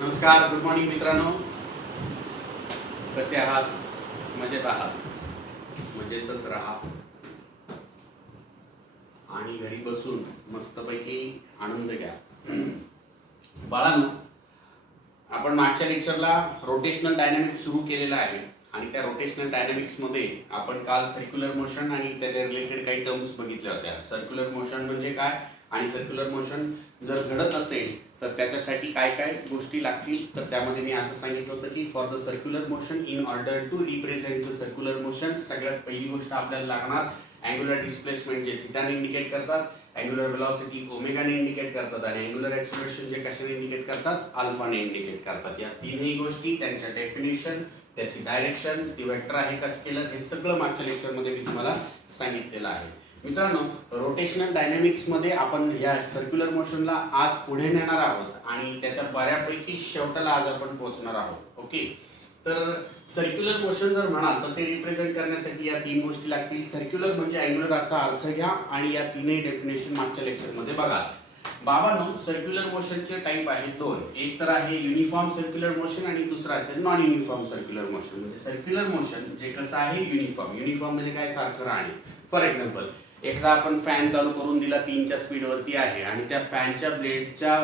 नमस्कार, good morning मित्रांनो. कसे आहात? मजेत आहात? मजेतच राहा आणि घरी बसून मस्तपैकी आनंद घ्या. बाळांनो, आपण मागच्या लेक्चरला रोटेशनल डायनॅमिक्स सुरू केलेला आहे आणि त्या रोटेशनल डायनॅमिक्समध्ये आपण काल सर्क्युलर मोशन आणि त्याच्या रिलेटेड काही टर्म्स बघितल्या होत्या. सर्क्युलर मोशन म्हणजे काय आणि सर्क्युलर मोशन जर घडत असेल तर त्याच्यासाठी काय काय गोष्टी लागतील. तर त्यामध्ये मी असं सांगितलं होतं की for the circular motion, in order to represent the circular motion, सगळ्यात पहिली गोष्ट आपल्याला लागणार अँग्युलर डिस्प्लेसमेंट, जे थिटाने इंडिकेट करतात, अँग्युलर वेलॉसिटी ओमेगाने इंडिकेट करतात आणि अँग्युलर एक्सेलरेशन जे कशाने इंडिकेट करतात, अल्फाने इंडिकेट करतात. या तीनही गोष्टी, त्यांच्या डेफिनेशन, त्याची डायरेक्शन, ती वेक्टर आहे का स्केलर, हे सगळं मागच्या लेक्चरमध्ये मी तुम्हाला सांगितलेलं आहे. मित्रांनो, रोटेशनल डायनॅमिक्स मध्ये आपण या सर्क्युलर मोशनला आज पुढे नेणार आहोत आणि त्याच्या बऱ्यापैकी शेवटाला आज आपण पोहोचणार आहोत. ओके, तर सर्क्युलर मोशन जर म्हणाल तर ते रिप्रेझेंट करण्यासाठी या तीन गोष्टी लागतील. सर्क्युलर म्हणजे अँग्युलर असा अर्थ घ्या आणि या तीनही डेफिनेशन मागच्या लेक्चरमध्ये बघा. बाबांनो, सर्क्युलर मोशनचे टाइप आहेत दोन. एक तर आहे युनिफॉर्म सर्क्युलर मोशन आणि दुसरा असेल नॉन युनिफॉर्म सर्क्युलर मोशन. म्हणजे सर्क्युलर मोशन जे कसं आहे युनिफॉर्म, युनिफॉर्म म्हणजे काय, सारखं राहणे. फॉर एक्झाम्पल, एकदा आपण फॅन चालू करून दिला 3च्या स्पीडवरती आहे आणि त्या फॅनच्या ब्लेडच्या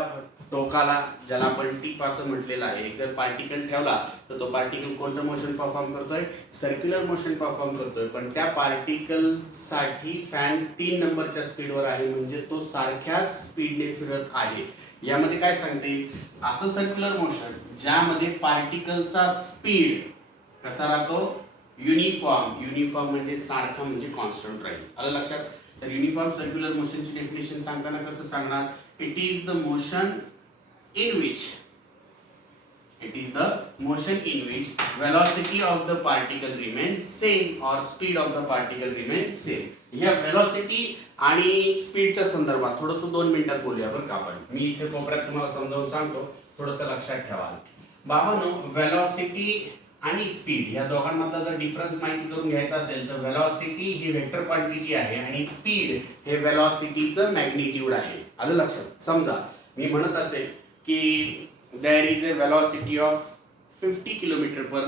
टोकाला, ज्याला आपण टिप असं म्हटलेलं आहे, एक जर पार्टिकल ठेवला तर तो पार्टिकल कोणतं मोशन परफॉर्म करतोय, सर्क्युलर मोशन परफॉर्म करतोय. पण त्या पार्टिकल साठी फॅन 3 नंबरच्या स्पीडवर आहे, म्हणजे तो सारख्याच स्पीडने फिरत आहे. यामध्ये काय सांगते, असं सर्क्युलर मोशन ज्यामध्ये पार्टिकलचा स्पीड कसा राहतो, युनिफॉर्म. युनिफॉर्म म्हणजे सारखा, म्हणजे कॉन्स्टंट राहील. आलं लक्षात? तर युनिफॉर्म सर्क्युलर मोशनची डेफिनेशन सांगताना कसं सांगणार, it is the motion in which velocity of the particle remains same or speed of the particle remains same. या velocity आणि स्पीडच्या संदर्भात थोडंसं 2 मिनिटात बोलूया बरं का आपण. मी इथे कोपऱ्यात तुम्हाला समजावून सांगतो, थोडंसं लक्षात ठेवा. बाबांनो, वेलॉसिटी आणि स्पीड या दोघांमधला जर डिफरन्स माहिती करून घ्यायचा असेल तर वेलॉसिटी ही वेक्टर क्वांटिटी आहे आणि स्पीड हे वेलॉसिटीचं मॅग्निट्यूड आहे. आलं लक्षात? समजा मी म्हणत असेल की there is a velocity of 50 kilometre per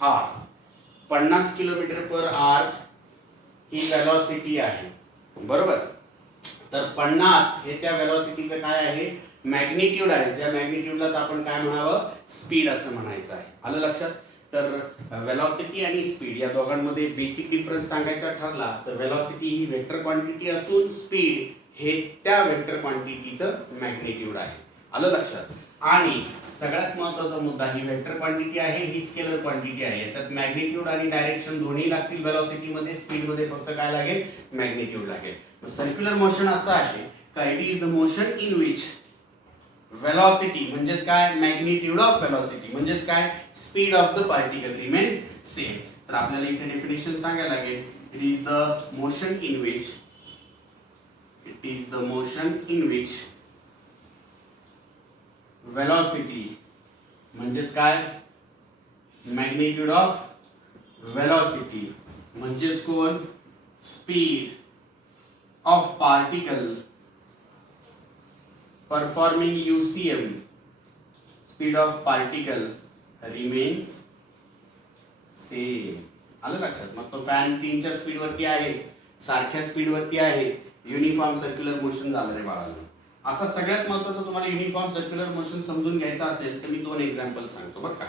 hour, 50 kilometre per hour ही वेलॉसिटी आहे, बरोबर. तर 50 हे त्या वेलॉसिटीचं काय आहे, मॅग्निट्यूड आहे. ज्या मॅग्निट्यूडलाच आपण काय म्हणावं, स्पीड असं म्हणायचं आहे. आलं लक्षात? तर वेलॉसिटी आणि स्पीड या दोघांमध्ये बेसिक डिफरन्स सांगायचा ठरला तर वेलॉसिटी ही वेक्टर क्वांटिटी असून स्पीड हे त्या वेक्टर क्वांटिटीचं मॅग्निट्यूड आहे. आलं लक्षात? आणि सगळ्यात महत्त्वाचा मुद्दा, ही वेक्टर क्वांटिटी आहे, ही स्केलर क्वांटिटी आहे. याच्यात मॅग्निट्यूड आणि डायरेक्शन दोन्ही लागतील. वेलॉसिटीमध्ये, स्पीडमध्ये फक्त काय लागेल, मॅग्निट्यूड लागेल. सर्क्युलर मोशन असं आहे का it is the motion in which velocity म्हणजेच काय, मॅग्निट्यूड ऑफ वेलॉसिटी म्हणजेच काय, speed of the particle remains same. तर आपल्याला इथे डेफिनेशन सांगायला लागेल, it is the motion in which velocity म्हणजेच काय, मॅग्निट्यूड ऑफ वेलॉसिटी म्हणजेच कोण, speed of particle performing UCM, speed of particle remains same. आलं लक्षात? मग तो फॅन 3च्या स्पीड वरती आहे, सारख्या स्पीड वरती आहे, युनिफॉर्म सर्क्युलर मोशन झालं रे बाळांनो. आता सगळ्यात महत्त्वाचं, तुम्हाला युनिफॉर्म सर्क्युलर मोशन समजून घ्यायचं असेल तर मी 2 एक्झाम्पल सांगतो बरं का.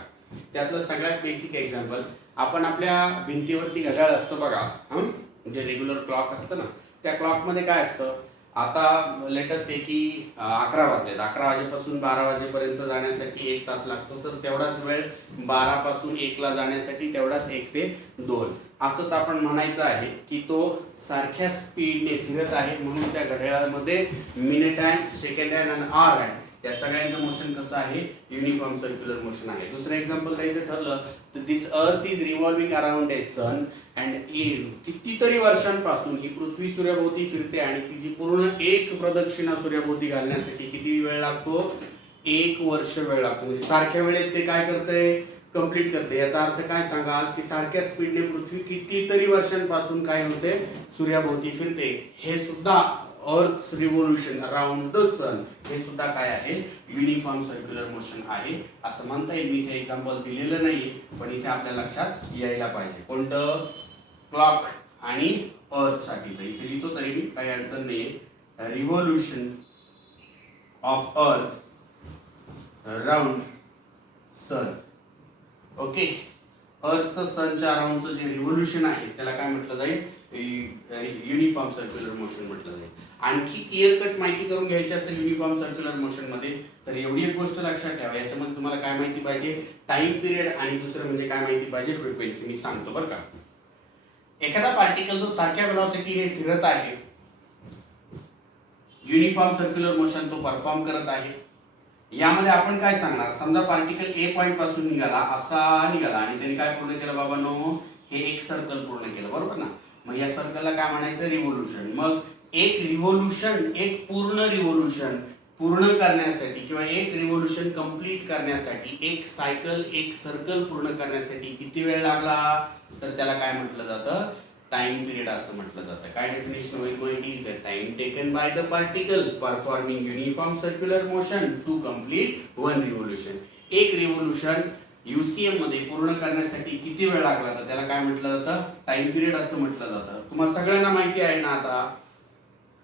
त्यातलं सगळ्यात बेसिक एक्झाम्पल, आपण आपल्या भिंतीवरती घड्याळ असतं बघा, म्हणजे रेग्युलर क्लॉक असतं ना, त्या क्लॉकमध्ये काय असतं, आता लेटेस्ट आहे की 11 वाजलेत, 11 वाजेपासून 12 वाजेपर्यंत जाण्यासाठी 1 तास लागतो. तर तेवढाच वेळ 12 पासून 1 ला जाण्यासाठी तेवढाच 1 ते 2 असंच आपण म्हणायचं आहे की तो सारख्या स्पीडने फिरत आहे. म्हणून त्या घड्याळामध्ये मिनिट हँड, सेकंड हँड आणि आवर हँड या सगळ्यांचं मोशन कसं आहे, युनिफॉर्म सर्क्युलर मोशन आहे. दुसरं एक्झाम्पल द्यायचं ठरलं तर this earth is revolving around a sun and कितीतरी वर्षांपासून ही पृथ्वी सूर्याभोवती फिरते आणि तिची पूर्ण एक प्रदक्षिणा सूर्याभोवती घालण्यासाठी किती वेळ लागतो, 1 वर्ष वेळ लागतो. म्हणजे सारख्या वेळेत ते काय करते, कंप्लीट करते. याचा अर्थ काय सांगाल की सारख्या स्पीडने पृथ्वी कितीतरी वर्षांपासून काय होते, सूर्याभोवती फिरते. हे सुद्धा अर्थ रिव्होल्यूशन अराउंड द सन हे सुद्धा काय आहे, युनिफॉर्म सर्क्युलर मोशन आहे असं म्हणता येईल. मी इथे एक्झाम्पल दिलेलं नाही, पण इथे आपल्या लक्षात यायला पाहिजे. कोणतं, क्लॉक आणि अर्थ साठीचं. इथे लिहितो तरी मी काही अडचण नाहीये. Revolution of earth around sun. Okay, अर्थचं सनच्या अराउंडचं जे रिव्होल्यूशन आहे त्याला काय म्हटलं जाईल, युनिफॉर्म सर्क्युलर मोशन म्हटलं जाईल. आणखी क्लिअर कट माहिती करून घ्यायची असेल युनिफॉर्म सर्क्युलर मोशन मध्ये तर एवढी एक गोष्ट लक्षात ठेवा, याच्यामध्ये तुम्हाला काय माहिती पाहिजे, टाइम पिरियड आणि दुसरं म्हणजे काय माहिती पाहिजे, फ्रिक्वेन्सी. मी सांगतो बरं का. एखादा पार्टिकल जो सारख्या वेलॉसिटीने फिरत आहे, युनिफॉर्म सर्क्युलर मोशन तो परफॉर्म करत आहे. यामध्ये आपण काय सांगणार, समजा पार्टिकल ए पॉइंट पासून निघाला, असा निघाला आणि त्याने काय पूर्ण केलं बाबांनो, हे एक सर्कल पूर्ण केलं, बरोबर ना. मग या सर्कलला काय म्हणायचं, रिव्होल्यूशन. मग एक रिव्होल्यूशन, एक पूर्ण रिव्होल्यूशन पूर्ण करण्यासाठी किंवा एक रिव्होल्यूशन कंप्लीट करण्यासाठी, एक सायकल, एक सर्कल पूर्ण करण्यासाठी किती वेळ लागला, तर त्याला काय म्हटलं जातं, टाइम पिरियड असं म्हटलं जातं. काय डेफिनेशन होईल, it is the time taken by the particle performing uniform circular motion to complete one revolution. एक रिव्होल्यूशन UCM मध्ये पूर्ण करण्यासाठी किती वेळ लागला तर त्याला काय म्हटलं जातं, टाइम पिरियड असं म्हटलं जातं. तुम्हाला सगळ्यांना माहिती आहे ना आता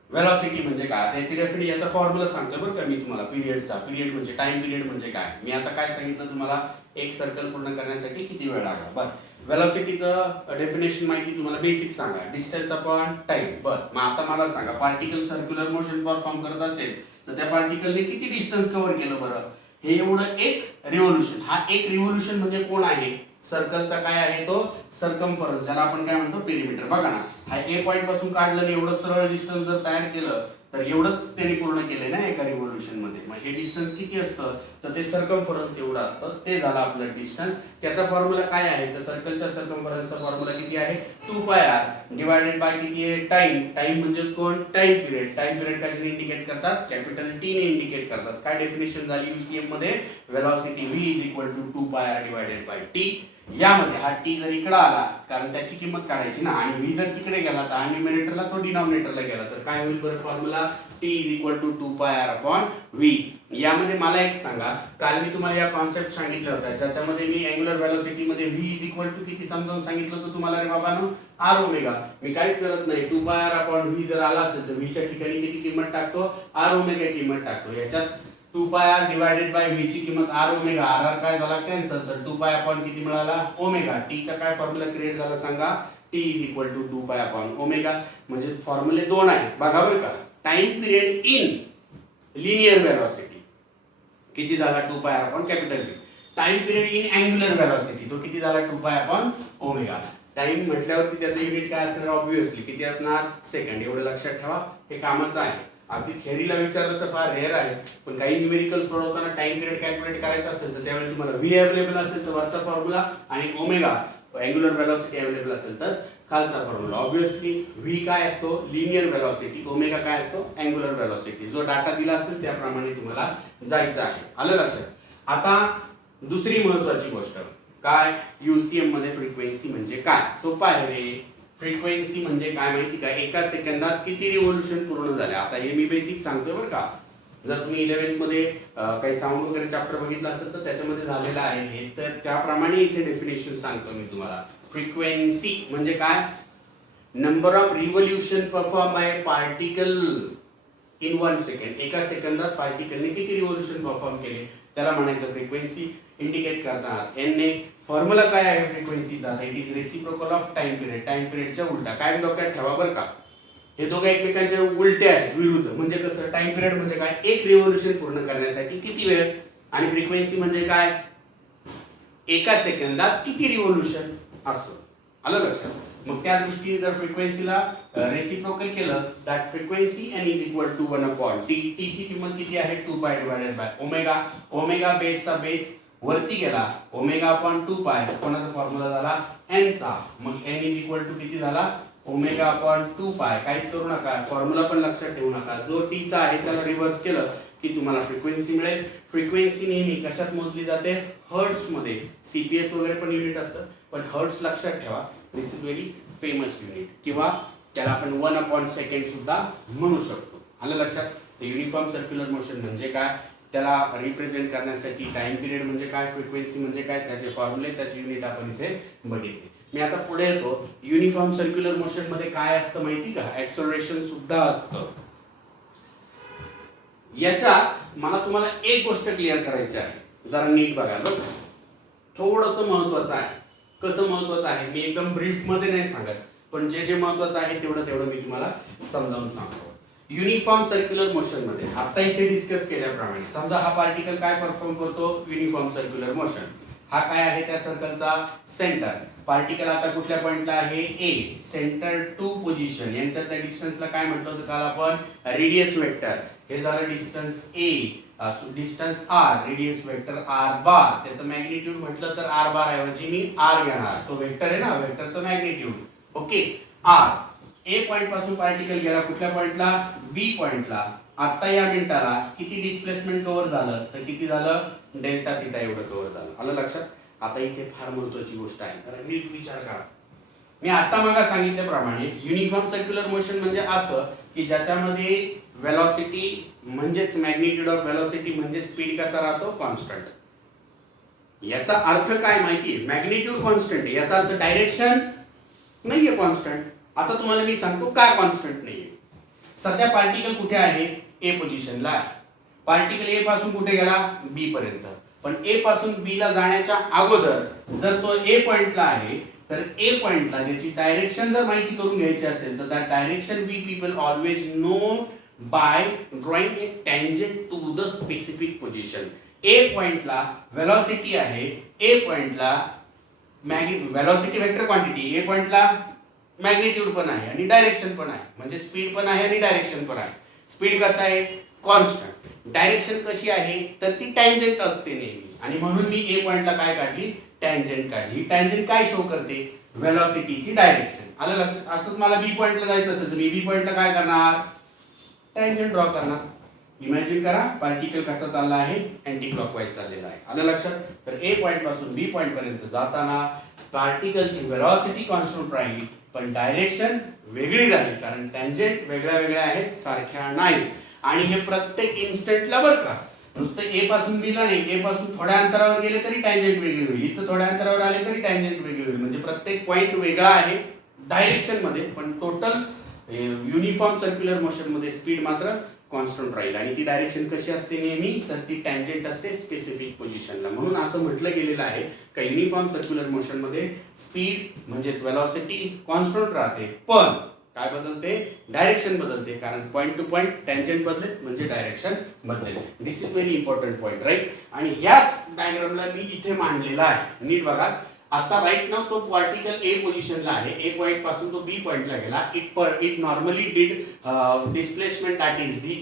वेलॉसिटी म्हणजे काय, त्याची डेफिनेशन, याचा फॉर्म्युला सांगतो बरं का मी तुम्हाला पिरियडचा. पिरियड म्हणजे टाइम पिरियड म्हणजे काय. मी आता काय सांगितलं तुम्हाला, एक सर्कल पूर्ण करण्यासाठी किती वेळ लागला. बरं, वेलॉसिटीचं डेफिनेशन माहिती तुम्हाला बेसिक सांगा, डिस्टन्स अपॉन टाइम. बरं, मग आता मला सांगा, पार्टिकल सर्क्युलर मोशन परफॉर्म करत असेल तर त्या पार्टिकलने किती डिस्टन्स कव्हर केलं बरं, हे एवढं एक रिव्होल्यूशन. हा एक रिव्होल्यूशन म्हणजे कोण आहे, सर्कलचा काय आहे तो सर्कम्फरन्स, ज्याला आपण काय म्हणतो पेरिमीटर. बघा ना, हा ए पॉइंट पासून काढलं आणि एवढं सरळ डिस्टन्स जर तयार केलं तर एवढंच त्यांनी पूर्ण केलंय ना एका रिव्होल्यूशन मध्ये. मग हे डिस्टन्स किती असतं, तर ते सर्कम्फरन्स एवढं असतं, ते झालं आपलं डिस्टन्स. त्याचा फॉर्म्युला काय आहे, तर सर्कलच्या सर्कम्फरन्सचा फॉर्म्युला किती आहे, 2πr डिवायडेड बाय किती आहे, टाइम. टाइम म्हणजेच कोण, टाइम पिरियड. टाइम पिरियड कशाने इंडिकेट करतात, कॅपिटल टी ने इंडिकेट करतात. काय डेफिनेशन झाली UCM मध्ये, velocity v is equal to 2πr divided by T. यामध्ये हा टी जर इकडे आला, कारण त्याची किंमत काढायची ना, आणि v जर तिकडे गेला तर हा न्यूमरेटरला तो डिनॉमिनेटरला गेला तर काय होईल बरं formula, t is equal to 2πr upon v. यामध्ये मला एक सांगा, काल मी तुम्हाला या कॉन्सेप्ट सांगितलं होता ज्याच्यामध्ये मी अँग्युलर वेलोसिटी मध्ये v इज इक्वल टू किती समजावून सांगितलं होतं तुम्हाला रे बाबांनो, r ओमेगा. मी काहीच करत नाही, 2πr अपॉन v जर आला असेल तर v च्या ठिकाणी किती किंमत टाकतो, r ओमेगा किंमत टाकतो. याच्यात 2πr डिवायडेड बाय v ची किंमत r ओमेगा, r काय झाला कॅन्सल, तर 2π अपॉन किती मिळाला, ओमेगा. t चा काय फॉर्म्युला क्रिएट झाला सांगा, t is equal to 2π upon omega. म्हणजे फॉर्म्युले दोन आहेत बघा बरं का. Time period in linear velocity किती झाला, 2π upon capital V. Time period in angular velocity तो किती झाला, 2π अपॉन ओमेगा. टाइम म्हटल्यावरती त्याचं युनिट काय असणार, ऑब्विसली किती असणार, सेकंड. एवढं लक्षात ठेवा, हे कामाचं आहे. अगदी थेअरीला विचारलं तर फार रेअर आहे, पण काही न्यूमेरिकल सोडवताना टाइम पिरियड कॅल्क्युलेट करायचा असेल तर त्यावेळी तुम्हाला v अवेलेबल असेल तर वरचा फॉर्म्युला आणि ओमेगा अँग्युलर वेलोसिटी अवेलेबल असेल तर खालचा फॉर्म्युला. ऑब्विसली v काय असतो, लिनियर वेलोसिटी, ओमेगा काय असतो, अँग्युलर वेलोसिटी. जो डाटा दिला असेल त्याप्रमाणे तुम्हाला जायचं आहे. आलं लक्षात. आता दुसरी महत्त्वाची गोष्ट काय, UCM मध्ये फ्रिक्वेन्सी म्हणजे काय. सोपं आहे रे. फ्रिक्वेन्सी म्हणजे काय माहिती का, एका सेकंदात किती रिव्होल्यूशन पूर्ण झाले. आता हे मी बेसिक सांगतोय बरं का. जर तुम्ही 11th मध्ये काही साऊंड वगैरे चॅप्टर बघितलं असेल तर त्याच्यामध्ये झालेलं आहे हे, तर त्याप्रमाणे इथे डेफिनेशन सांगतो मी तुम्हाला. फ्रिक्वेन्सी म्हणजे काय, number of revolution perform by particle in 1 second. एका सेकंदात पार्टिकलने किती रिव्होल्यूशन परफॉर्म केले त्याला म्हणायचं फ्रिक्वेन्सी. इंडिकेट करणार n ने. फॉर्म्युला काय आहे फ्रिक्वेन्सीचा, it is reciprocal of time period. Time पिरियडच्या उलटा. काय डोक्यात ठेवा बरं का, हे दोघे एकमेकांच्या उलटे आहेत, विरुद्ध. म्हणजे कसं, टाइम पिरियड म्हणजे काय, एक रिव्होल्यूशन पूर्ण करण्यासाठी किती वेळ, आणि फ्रिक्वेन्सी म्हणजे काय, एका सेकंदात किती रिव्होल्यूशन, असं. आलं लक्षात. मग त्या दृष्टीने जर फ्रिक्वेन्सीला रेसिप्रोकल केलं, that frequency n is equal to 1 upon t. t ची किंमत किती आहे, 2π डिवायडेड बाय ओमेगा. ओमेगा बेसचा बेस वरती गेला, ओमेगा अपॉन 2π. कोणाचा फॉर्म्युला झाला, n चा. मग n इज इक्वल टू किती झाला, ओमेगा अपॉन 2π. काहीच करू नका, फॉर्म्युला पण लक्षात ठेवू नका. जो t चा आहे त्याला रिव्हर्स केलं की तुम्हाला फ्रिक्वेन्सी मिळेल. फ्रिक्वेन्सी नेहमी कशात मोजली जाते, हर्ट्स मध्ये. CPS वगैरे पण युनिट असतं, पण हर्ट्स लक्षात ठेवा. दिस इज व्हेरी फेमस युनिट, किंवा त्याला आपण 1 अपॉन सेकंड सुद्धा म्हणू शकतो. आलं लक्षात. युनिफॉर्म सर्क्युलर मोशन म्हणजे काय, त्याला रिप्रेझेंट करण्यासाठी टाइम पिरियड म्हणजे काय, फ्रिक्वेन्सी म्हणजे काय, त्याचे फॉर्म्युले, त्याचे युनिट आपण इथे बघितले. मी आता पुढे येतो. युनिफॉर्म सर्क्युलर मोशन मध्ये काय असतं माहिती का, ऍक्सलरेशन सुद्धा असतं. याच्यात मला तुम्हाला एक गोष्ट क्लिअर करायची आहे, जरा नीट बघा बरं. थोडंसं महत्वाचं आहे. कसं महत्वाचं आहे मी एकदम ब्रीफ मध्ये नाही सांगत, पण जे जे महत्वाचं आहे तेवढं मी तुम्हाला समजावून सांगतो. युनिफॉर्म सर्क्युलर मोशन मध्ये आता इथे डिस्कस केल्याप्रमाणे समजा हा पार्टिकल काय परफॉर्म करतो, युनिफॉर्म सर्क्युलर मोशन. हा काय आहे त्या सर्कलचा सेंटर. पार्टिकल आता कुठल्या पॉइंटला आहे, ए. सेंटर टू पोझिशन यांच्यातल्या डिस्टन्सला काय म्हटलं होतं काल आपण, रेडियस वेक्टर. हे झालं distance A, distance R, radius vector R bar. त्याचं मॅग्निट्यूड म्हटलं तर आर बार ऐवजी मी आर घेणार, तो वेक्टर आहे ना, वेक्टरचं magnitude. Okay, R. A point पासून पार्टिकल गेला कुठल्या पॉइंटला, बी पॉइंटला. आता या मिनिटाला किती डिस्प्लेसमेंट कव्हर झालं, तर किती झालं, डेल्टा थिटा एवढं कव्हर झालं. आलं लक्षात. आता इथे फार महत्वाची गोष्ट आहे, तर नीट विचार करा. मी आता मग सांगितल्याप्रमाणे युनिफॉर्म सर्क्युलर मोशन म्हणजे असं की ज्याच्यामध्ये वेलॉसिटी म्हणजेच मॅग्निट्यूड ऑफ वेलॉसिटी म्हणजे स्पीड कसा राहतो, कॉन्स्टंट. याचा अर्थ काय माहितीये, मॅग्निट्यूड कॉन्स्टंट आहे, याचा अर्थ डायरेक्शन नाहीये कॉन्स्टंट. आता तुम्हाला मी सांगतो का कॉन्स्टंट नाहीये. सध्या पार्टिकल कुठे आहे, ए पोझिशनला आहे. पार्टिकल ए पासून कुठे गेला, बी पर्यंत. पण ए पासून बी ला जाण्याच्या अगोदर जर तो ए पॉइंटला आहे, तर ए पॉइंटला त्याची डायरेक्शन जर माहिती करून घ्यायची असेल तर that direction we people always know by drawing a tangent to the specific position. A पॉइंटला वेलॉसिटी आहे, ए पॉइंटला वेलॉसिटी वेक्टर क्वांटिटी, ए पॉइंटला मॅग्निट्यूड पण आहे आणि डायरेक्शन पण आहे, म्हणजे स्पीड पण आहे आणि डायरेक्शन पण आहे. स्पीड कसं आहे, कॉन्स्टंट. डायरेक्शन कशी आहे, तर ती टँजेंट असते नेहमी, आणि म्हणून मी ए पॉइंटला काय काढली, टँजेंट काढली. टँजेंट काय शो करते, वेलॉसिटीची डायरेक्शन. आलं लक्षात. असंच मला बी पॉइंटला जायचं असेल तर मी बी पॉइंटला काय करणार, टँजेंट ड्रॉ करणार. इमॅजिन करा पार्टिकल कसा चालला आहे, अँटी क्लॉकवाईज चाललेला आहे. आलं लक्षात. तर ए पॉइंट पासून बी पॉइंट पर्यंत जाताना पार्टिकलची वेलॉसिटी कॉन्स्टंट राहील, पण डायरेक्शन वेगळी राहील, कारण टँजेंट वेगळ्या वेगळ्या आहेत, सारख्या नाहीत. आणि हे प्रत्येक इन्स्टंटला बरं का, नुसतं ए पासून बी ला नाही, ए पासून थोड्या अंतरावर गेले तरी टँजेंट वेगळी होईल, इथं थोड्या अंतरावर आले तरी टँजेंट वेगळी होईल. म्हणजे प्रत्येक पॉइंट वेगळा आहे डायरेक्शन मध्ये, पण टोटल युनिफॉर्म सर्क्युलर मोशन मध्ये स्पीड मात्र कॉन्स्टंट राहील. आणि ती डायरेक्शन कशी असते नेहमी, तर ती टँजेंट असते स्पेसिफिक पोझिशनला. म्हणून असं म्हटलं गेलेलं आहे का युनिफॉर्म सर्क्युलर मोशन मध्ये स्पीड म्हणजेच वेलॉसिटी कॉन्स्टंट राहते, पण काय बदलते, डायरेक्शन बदलते. कारण पॉइंट टू पॉइंट टँजेंट बदलेल म्हणजे डायरेक्शन बदलेल. This is very important point, right. आणि याच डायग्रामला मी इथे मांडलेला आहे, नीट बघा. आता राईट नाव तो पार्टिकल ए पोझिशनला आहे, ए पॉइंट पासून तो बी पॉइंटला गेला. It normally did displacement that is D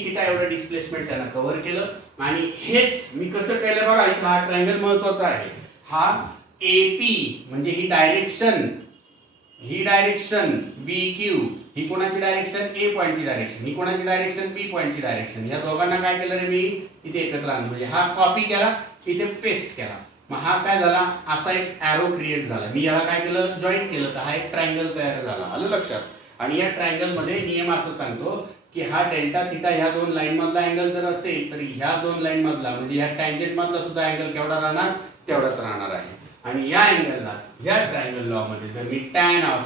theta एवढं डिस्प्लेसमेंट त्यानं कव्हर केलं. आणि हेच मी कसं केलं बघा, इथं हा ट्रायंगल महत्वाचा आहे. हा एपी म्हणजे ही डायरेक्शन बी क्यू, ही कोणाची डायरेक्शन, ए पॉइंटची डायरेक्शन, ही कोणाची डायरेक्शन, बी पॉइंटची डायरेक्शन. या दोघांना काय केलं रे मी इथे एकत्र आणलं, म्हणजे हा कॉपी केला, इथे पेस्ट केला. मग हा काय झाला, असा एक एरो क्रिएट झाला. मी याला काय केलं, जॉईंट केलं, तर हा एक ट्रायंगल तयार झाला. आलं लक्षात. आणि या ट्रायंगल मध्ये नियम असं सांगतो की हा डेल्टा थिटा ह्या दोन लाईन मधला अँगल जर असेल तर ह्या दोन लाईन मधला म्हणजे ह्या टँजेंट मधला सुद्धा अँगल केवढा राहणार, तेवढाच राहणार आहे. आणि या अँगलला या ट्रायंगल लॉ मध्ये जर मी टॅन ऑफ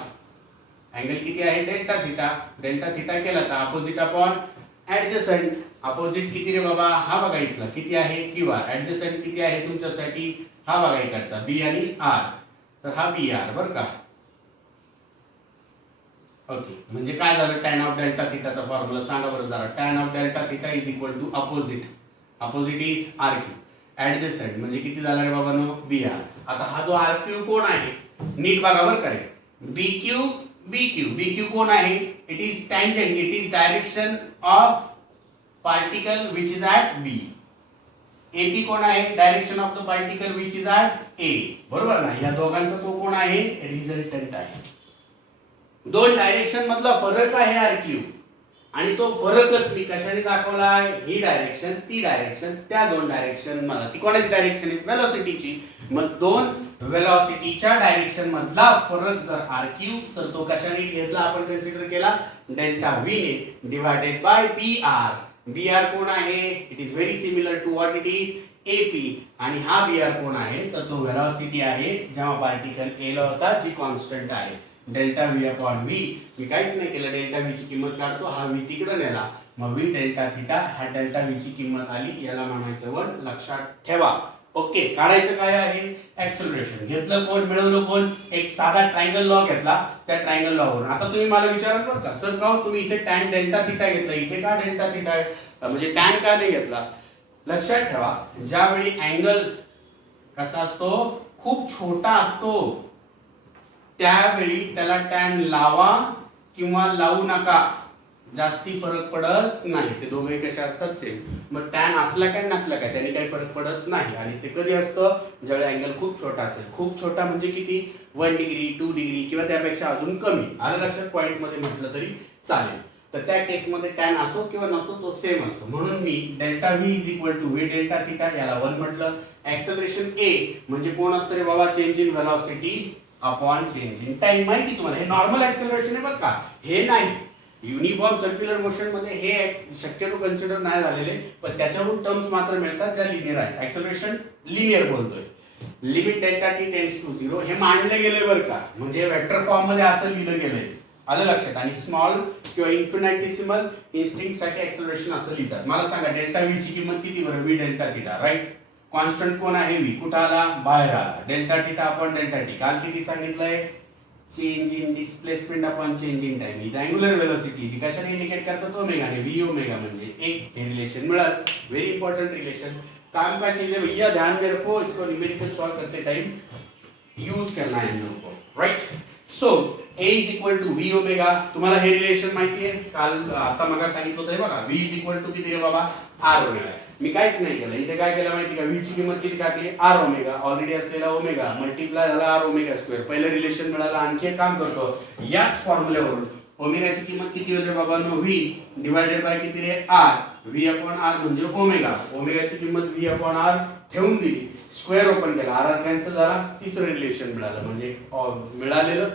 अँगल किती आहे, डेल्टा थिटा केला तर अपोजिट अपॉन ऍडजसंट. अपोजिट किती रे बाबा, हा बघा इथला किती आहे, क्यू आर. ऍडजसंट किती आहे तुमच्यासाठी, हा बघा इकडचा बी आणि आर, तर हा बी आर बरं का. ओके, म्हणजे काय झालं, टॅन ऑफ डेल्टा थिटाचा फॉर्म्युला सांगा बरं जरा. Tan of delta theta is equal to opposite is R Q. Adjacent म्हणजे किती झाला रे बाबा नो, बी आर. आता हा जो आर क्यू कोण आहे, नीट बघा बरं का रे. बी क्यू कोण आहे, it is tangent, it is direction of particle which is at B. AP कोण आहे, direction of the particle which is at A. बरोबर ना. या दोघांचा तो कोण आहे, रिझल्टंट आहे. दोन डायरेक्शन मधला फरक आहे आर क्यू. आणि तो फरकच मी कशाने दाखवलाय, ही डायरेक्शन ती डायरेक्शन, त्या दोन डायरेक्शन मला ती कोणाची डायरेक्शन आहे, वेलोसिटीची. मग दोन वेलोसिटीच्या डायरेक्शन मधला फरक जर आर क्यू, तर तो कशाने घेतला आपण कन्सिडर केला, डेल्टा व्ही ने divided by B R. B R कोण आहे, it is very similar to what it is AP. आणि हा बी आर कोण आहे, तर तो वेलोसिटी आहे जेव्हा पार्टिकल ए ला होता, जी कॉन्स्टंट आहे डेल्टा व्ही अपॉन व्ही. मी काहीच नाही केलं, डेल्टा व्ही ची किंमत काढतो, हा व्ही तिकडे नेला, मग व्ही डेल्टा थिटा, हा डेल्टा व्ही ची किंमत आली, याला म्हणायचं 1. लक्षात ठेवा. ओके, काढायचं काय आहे, ऍक्सेलरेशन घेतलं कोण, मिळवलं कोण, एक साधा ट्रायंगल लॉ घेतला, त्या ट्रायंगल लॉ वरून. आता तुम्ही मला विचाराल बरं का, सर का तुम्ही इथे टॅन डेल्टा थिटा घेतला, इथे का डेल्टा थिटा आहे, म्हणजे टॅन का नाही घेतला. लक्षात ठेवा, ज्यावेळी अँगल कसा असतो, खूप छोटा असतो, त्यावेळी त्याला टॅन लावा किंवा लावू नका, जास्ती फरक पडत नाही. ते दोघे कसे असतात, सेम. मग टॅन असला काय नसला काय त्याने काही फरक पडत नाही. आणि ते कधी असतं, ज्यावेळी अँगल खूप छोटा असेल. खूप छोटा म्हणजे किती, 1 डिग्री 2 डिग्री किंवा त्यापेक्षा अजून कमी. आलं लक्षात, पॉईंट मध्ये म्हटलं तरी चालेल. तर त्या केसमध्ये टॅन असो किंवा नसो तो सेम असतो. म्हणून मी delta V is equal to V delta theta, याला 1 म्हटलं. ऍक्सेलरेशन ए म्हणजे कोण असतं रे बाबा, change in velocity upon change in time. माहिती तुम्हाला, हे नॉर्मल ऍक्सेलरेशन आहे बरं का, हे नाही. युनिफॉर्म सर्क्युलर मोशन मध्ये हे शक्यतो कन्सिडर नाही झालेले, पण त्याच्यावरून टर्म्स मात्र मिळतात ज्या लिनियर आहेत. ऍक्सेलरेशन लिनियर बोलतोय. Limit delta T tends to 0 हे मांडले गेले बरं का, म्हणजे वेक्टर फॉर्म मध्ये असं लिहिलं गेलंय. आलं लक्षात. आणि स्मॉल किंवा इन्फिनिटेसिमल इन्स्टिंक्ट साठी ऍक्सेलरेशन असं लिहितात. मला सांगा डेल्टा व्ही ची किंमत किती बरं, V delta theta, right. Constant कोण आहे, व्ही. कुठं आला, बाहेर आला. Delta theta upon delta T काल किती सांगितलंय, change in displacement upon change in time. ही अँग्युलर वेलोसिटी जी कशाने इंडिकेट करतात, ओमेगा ने. व्ही ओमेगा म्हणजे एक, हे रिलेशन मिळालं. Very important relation. काम का चीज है भैया, ध्यान में रखो, इसको न्यूमेरिकल सॉल्व करते टाइम यूज करना है हम लोग को, right. So A is equal to V omega. तुम्हाला हे रिलेशन माहिती आहे, काल आता मग सांगितलं होतं बघा, V इज इक्वल टू किती रे बाबा, आर ओमेगा. मी काहीच नाही केलं, इथे काय केलं माहिती का, V ची किंमत किती टाकली, आर ओमेगा. ऑलरेडी असलेला ओमेगा मल्टिप्लाय झाला आर ओमेगा स्क्वेअर. पहिलं रिलेशन मिळालं. आणखी एक काम करतो, याच फॉर्म्युल्यावरून ओमेगाची किंमत किती होईल रे बाबा, नो व्ही डिवायडेड बाय किती रे, आर. व्ही अपॉन आर म्हणजे ओमेगा. ओमेगाची किंमत व्ही अपॉन आर ठेवून दिली, स्क्वेअर ओपन केला, आर आर कॅन्सल झाला. तिसरं रिलेशन मिळालं, म्हणजे मिळालेलं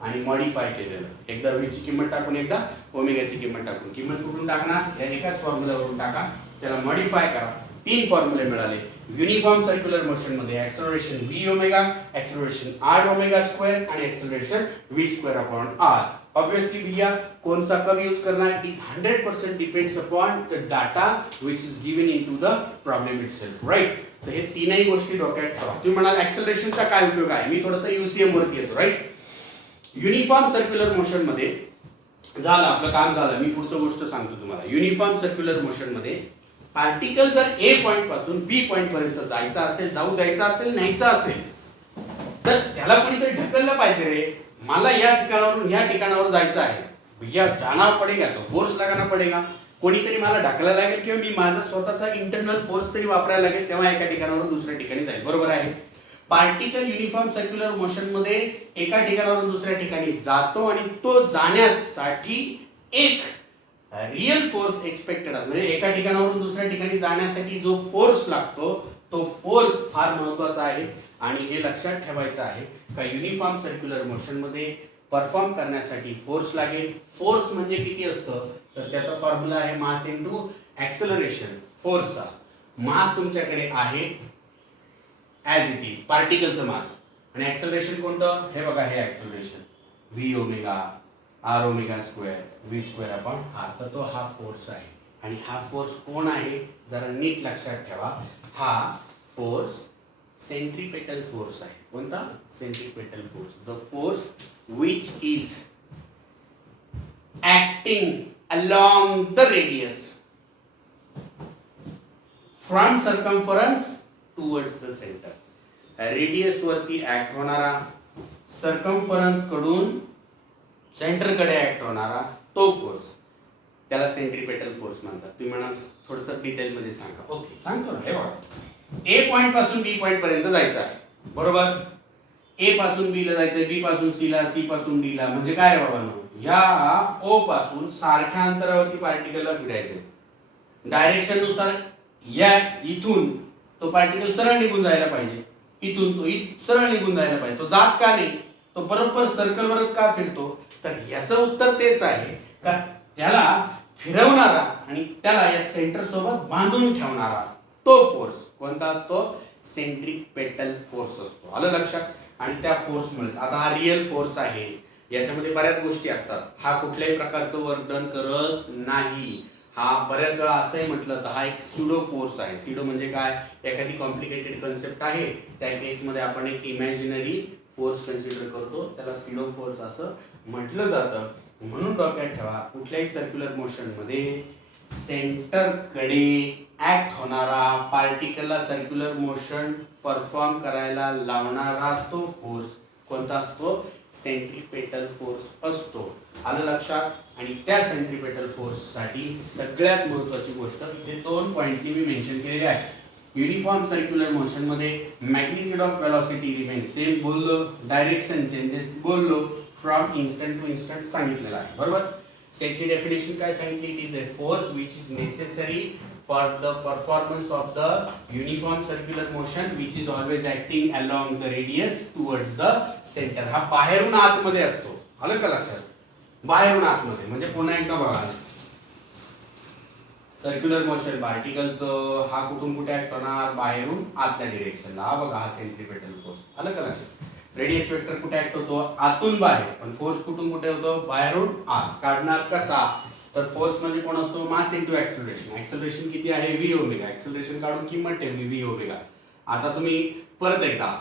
आणि मॉडिफाय केलेलं. एकदा व्ही ची किंमत टाकून, एकदा ओमेगाची किंमत टाकून. किंमत कुठून टाकणार, या एकाच फॉर्म्युल्यावरून टाका, त्याला मॉडिफाय करा. 3 फॉर्म्युले मिळाले. युनिफॉर्म सर्क्युलर मोशन मध्ये acceleration V omega, acceleration R omega square आणि acceleration V square upon R. Obviously भैया कौन सा कब यूज करना है, it is 100% depends upon the data which is given into the problem itself, right. तर हे तीनही गोष्टी डोक्यात ठेवा. तुम्ही म्हणाल ऍक्सेलरेशनचा काय उपयोग आहे, मी थोडंसं यूसीएम वरती येतो, राइट. युनिफॉर्म सर्क्युलर मोशन मध्ये झालं आपलं काम झालं. मी पुढचं गोष्ट सांगतो तुम्हाला. युनिफॉर्म सर्क्युलर मोशन मध्ये पार्टिकल जर ए पॉइंट पासून बी पॉइंट पर्यंत जायचा असेल, जाऊ द्यायचा असेल, न्यायचा असेल, तर त्याला कोणीतरी ढकललं पाहिजे रे. मला या ठिकाणावरून या ठिकाणावर जायचं आहे, भैया जाना पडेगा, तो फोर्स लगाना पडेगा. कोणीतरी मला ढकलायला लागेल किंवा मी माझा स्वतःचा इंटरनल फोर्स तरी वापरायला लागेल, तेव्हा एका ठिकाणावरून दुसऱ्या ठिकाणी जाईल. बरोबर आहे. पार्टिकल युनिफॉर्म सर्क्युलर मोशन मध्ये एका ठिकाणावरून दुसऱ्या ठिकाणी जातो आणि तो जाण्यासाठी एक रिअल फोर्स एक्सपेक्टेड असतो. म्हणजे एका ठिकाणावरून दुसऱ्या ठिकाणी जाण्यासाठी जो फोर्स लागतो तो फोर्स फार महत्वाचा आहे. आणि हे लक्षात ठेवायचं आहे का युनिफॉर्म सर्क्युलर मोशन मध्ये परफॉर्म करण्यासाठी फोर्स लागेल. फोर्स म्हणजे किती असतं, तर त्याचा फॉर्म्युला आहे मास इनटू ऍक्सेलरेशन. फोर्सचा मास तुमच्याकडे आहे ॲज इट इज, पार्टिकलचं मास. आणि ऍक्सेलरेशन कोणतं, हे बघा, हे acceleration V omega R omega square V square upon R. तर तो हा फोर्स आहे. आणि हा फोर्स कोण आहे, जरा नीट लक्षात ठेवा. हा फोर्स सेंट्रीपेटल फोर्स आहे. कोणता, centripetal force. The force which is acting along the radius from circumference towards the center. Radius वरती ऍक्ट होणारा, सर्कम्फरन्स कडून सेंटर कडे ऍक्ट होणारा तो फोर्स, त्याला सेंट्रीपेटल फोर्स म्हणतात. तुम्ही म्हणाल थोडंसं डिटेल मध्ये सांगा. ओके, सांगतो ना. हे बघा, ए पॉइंट पासून बी पॉइंट पर्यंत जायचं आहे, बरोबर. ए पासून बी ला जायचंय, बी पासून सी ला, सी पासून डी ला. म्हणजे काय रे बाबा, या ओ पासून सारख्या अंतरावरती पार्टिकलला फिरायचंय. डायरेक्शन नुसार या इथून तो पार्टिकल सरळ निघून जायला पाहिजे, इथून तो सरळ निघून जायला पाहिजे. तो जात का नाही, तो बरोबर सर्कलवरच का फिरतो? तर याचं उत्तर तेच आहे का त्याला फिरवणारा आणि त्याला या सेंटर सोबत बांधून ठेवणारा तो फोर्स कोणता असतो? सेंट्रिपेटल फोर्स असतो. आलं लक्षात? आणि त्या फोर्समुळे आता हा रिअल फोर्स आहे, याच्यामध्ये बऱ्याच गोष्टी असतात. हा कुठल्याही प्रकारचं वर्क डन करत नाही. हा बऱ्याच वेळा असंही म्हटलं तर हा एक स्युडो फोर्स आहे. स्युडो म्हणजे काय? एखादी कॉम्प्लिकेटेड कन्सेप्ट आहे, त्या केसमध्ये आपण एक इमॅजिनरी फोर्स कन्सिडर करतो, त्याला स्युडो फोर्स असं म्हटलं जातं. म्हणून डोक्यात ठेवा, कुठल्याही सर्क्युलर मोशन मध्ये सेंटर कडे ऍक्ट होणारा पार्टिकलला सर्क्युलर मोशन परफॉर्म करायला लावणारा तो फोर्स कोणता असतो? सेंट्रिपेटल फोर्स असतो. आलं लक्षात? आणि त्या सेंट्रिपेटल फोर्स साठी सगळ्यात महत्त्वाची गोष्ट इथे 2 पॉइंटनी मी मेन्शन केलेली आहे. युनिफॉर्म सर्क्युलर मोशन मध्ये magnitude of velocity remains same बोललो, डायरेक्शन चेंजेस बोललो, फ्रॉम इन्स्टंट टू इन्स्टंट सांगितलेलं आहे. बरोबर? सेटची डेफिनेशन काय सांगितली? It is a force which is necessary for the performance of the uniform circular motion which is always acting along the radius towards the centre. हा बाहेरून आतमध्ये असतो. आलं का लक्षात? बाहेरून आतमध्ये म्हणजे पुन्हा एकदा बघा, सर्क्युलर मोशन पार्टिकलचं हा कुठून कुठे ऍक्ट होणार? बाहेरून आतल्या डिरेक्शनला. हा बघा, हा सेंट्रिपेटल फोर्स. आलं का लक्षात? रेडियस वेक्टर कुठे ऍक्ट होतो? आतून बाहेर. पण फोर्स कुठून कुठे होतो? बाहेरून आत. काढणार कसा? तर फोर्स म्हणजे कोण असतो? Mass into acceleration. ऍक्सेलरेशन किती आहे? V omega. ऍक्सेलरेशन काढून किंमत ठेवली व्ही ओमेगा. आता तुम्ही परत एकदा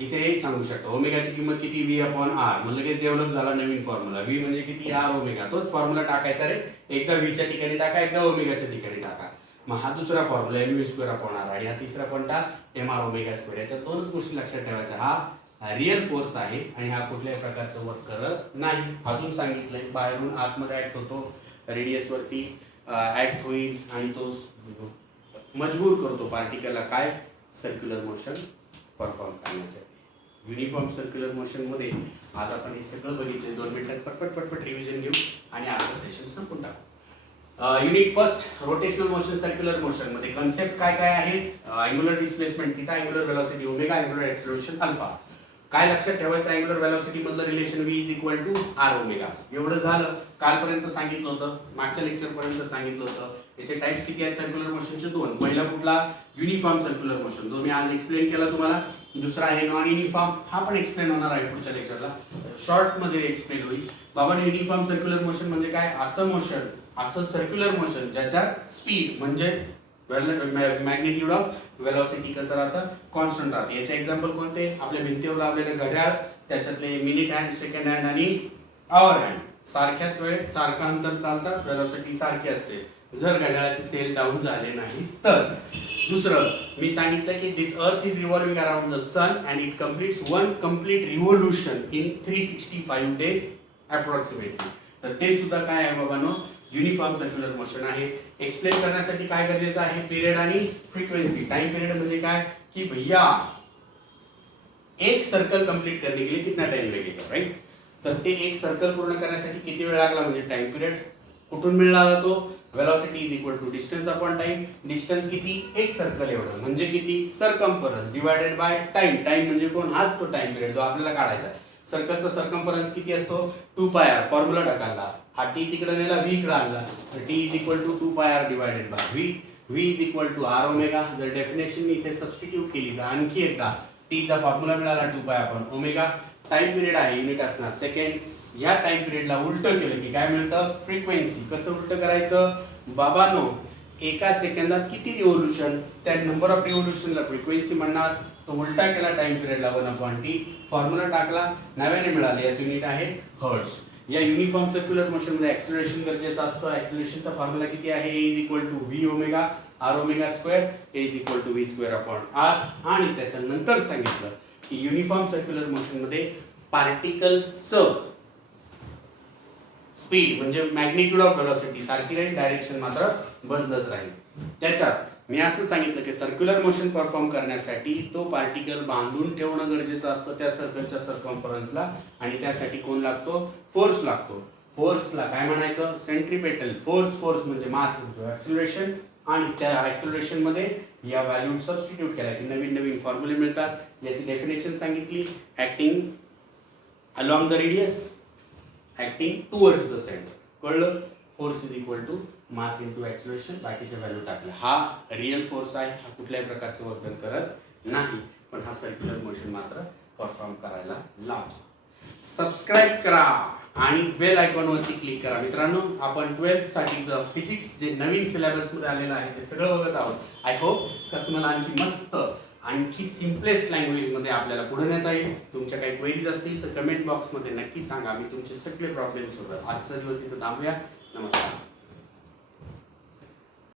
इथे हे सांगू शकता, ओमेगाची किंमत किती? V upon R. मग लगेच डेव्हलप झाला नवीन फॉर्म्युला. व्ही म्हणजे किती? R omega. तोच फॉर्म्युला टाकायचा रे. एकदा व्हीच्या ठिकाणी टाका, एकदा ओमेगाच्या ठिकाणी टाका. मग हा दुसरा formula M V square upon R आणि हा तिसरा कोणता? M R omega square. याच्या दोनच गोष्टी लक्षात ठेवायच्या. हा रिअल फोर्स आहे आणि हा कुठल्याही प्रकारचं वर्क करत नाही. अजून सांगितलंय बाहेरून आतमध्ये ऍक्ट होतो, रेडियस वरती ऍक्ट होईल आणि तो मजबूर करतो पार्टिकलला काय? सर्क्युलर मोशन परफॉर्म करण्यासाठी. युनिफॉर्म सर्क्युलर मोशन मध्ये आज आपण हे सगळं बघितलं. 2 मिनिटात पटपट रिव्हिजन घेऊ आणि आजचं सेशन संपून टाकू. Unit first, rotational motion circular motion मध्ये कन्सेप्ट काय काय आहेत? Angular displacement theta, angular velocity omega, angular acceleration alpha. काय लक्षात ठेवायचं? अँग्युलर वेलोसिटी मधलं relation v is equal to R omega. एवढं झालं. कालपर्यंत सांगितलं होतं, मागच्या लेक्चर पर्यंत सांगितलं होतं. याचे टाइप्स किती आहेत सर्क्युलर मोशनचे? 2. पहिला कुठला? युनिफॉर्म सर्क्युलर मोशन, जो मी आज एक्सप्लेन केला तुम्हाला. दुसरा आहे नॉन युनिफॉर्म, हा पण एक्सप्लेन होणार आहे पुढच्या लेक्चरला. शॉर्ट मध्ये एक्सप्लेन होईल. बाबा युनिफॉर्म सर्क्युलर मोशन म्हणजे काय? असं मोशन, असं सर्क्युलर मोशन ज्याच्यात स्पीड म्हणजेच मॅग्निट्यूड ऑफ वेलोसिटी कसं राहतं? कॉन्स्टंट राहतं. याचे एक्झाम्पल कोणते? आपल्या भिंतीवर लावलेले घड्याळ, त्याच्यातले मिनिट हँड, सेकंड हँड आणि आवर हँड. सारख्याच वेळेत सारखं अंतर चालतात, वेलोसिटी सारखी असते. जर घड्याळाचे सेल डाऊन झाले नाही तर. दुसरं मी सांगितलं की this earth is revolving around the sun and it completes 1 complete revolution in 365 days approximately. तर ते सुद्धा काय आहे बाबांनो? युनिफॉर्म सर्क्युलर मोशन आहे. एक्सप्लेन करण्यासाठी काय गरजेचं आहे? पिरियड आणि फ्रिक्वेन्सी. टाइम पिरियड म्हणजे काय? की भैया एक सर्कल कंप्लीट करने के लिए कितना टाइम लगेगा, राइट? तर ते एक सर्कल पूर्ण करण्यासाठी किती वेळ लागला म्हणजे टाइम पिरियड. कुठून मिळाला तो? Velocity is equal to distance upon time. Distance किती? एक सर्कल एवढं म्हणजे किती? Circumference divided by time. Time म्हणजे कोण? हाच तो टाइम पिरियड जो आपल्याला काढायचा आहे. सर्कलचा सर्कम्फरन्स किती असतो? 2 पाय आर. फॉर्म्युला टाकायला, हा टी तिकडे नेला, व्ही इकडे आणला, तर T is equal to 2 pi R divided by V. V is equal to R omega. जर डेफिनेशन इथे सबस्टिट्यूट केली तर आणखी एकदा टीचा फॉर्म्युला मिळाला 2 pi upon omega. Time period आहे, युनिट असणार सेकंड्स. या टाइम पिरियडला उलटं केलं की काय मिळतं? फ्रिक्वेन्सी. कसं उलटं करायचं बाबांनो? एका सेकंदात किती रिव्होल्यूशन, त्या नंबर ऑफ रिव्होल्यूशनला फ्रिक्वेन्सी म्हणणार. तो उलटा केला टाइम पिरियडला 1/t. फॉर्म्युला टाकला, नव्याने मिळाले. याच युनिट आहे हर्ट्ज. या युनिफॉर्म सर्क्युलर मोशन मध्ये ऍक्सेलरेशन गरजेचं असतं. ऍक्सेलरेशनचा फॉर्म्युला किती आहे? a is equal to V omega R omega square. a is equal to V square upon R. आणि त्याच्यानंतर सांगितलं की युनिफॉर्म सर्क्युलर मोशन मध्ये पार्टिकलचं स्पीड म्हणजे मॅग्निट्यूड ऑफ वेलोसिटी सारखी राहील, डायरेक्शन मात्र बदलत राहील. त्याच्यात मी असं सांगितलं की सर्क्युलर मोशन परफॉर्म करण्यासाठी तो पार्टिकल बांधून ठेवणं गरजेचं असतं त्या सर्कलच्या सर्कम्फरन्सला. आणि त्यासाठी कोण लागतो? फोर्स लागतो. फोर्सला काय म्हणायचं, सेंट्रीपेटल फोर्स. फोर्स म्हणजे मास ऍक्सिलरेशन, आणि त्या ऍक्सिलरेशन मध्ये या व्हॅल्यू सबस्टिट्यूट केल्या की नवीन नवीन फॉर्म्युले मिळतात. याची डेफिनेशन सांगितली, acting along the radius, acting towards the centre. कळलं? Force is equal to mass into acceleration, बाकीच्या व्हॅल्यू टाकल्या. हा रिअल फोर्स आहे, हा कुठल्याही प्रकारचं वर्तन करत नाही, पण हा सर्क्युलर मोशन मात्र परफॉर्म करायला लावतो. सबस्क्राईब करा आणि बेल आयकॉनवरती क्लिक करा. मित्रांनो, आपण 12th साठीचं फिजिक्स जे नवीन सिलेबसमध्ये आलेलं आहे ते सगळं बघत आहोत. आय होप का तुम्हाला आणखी मस्त, आणखी सिम्पलेस्ट लँग्वेजमध्ये आपल्याला पुढे नेता येईल. तुमच्या काही क्वेरीज असतील तर कमेंट बॉक्समध्ये नक्की सांगा, मी तुमचे सगळे प्रॉब्लेम सोडवेन. आजचा दिवस इथं थांबूया. नमस्कार.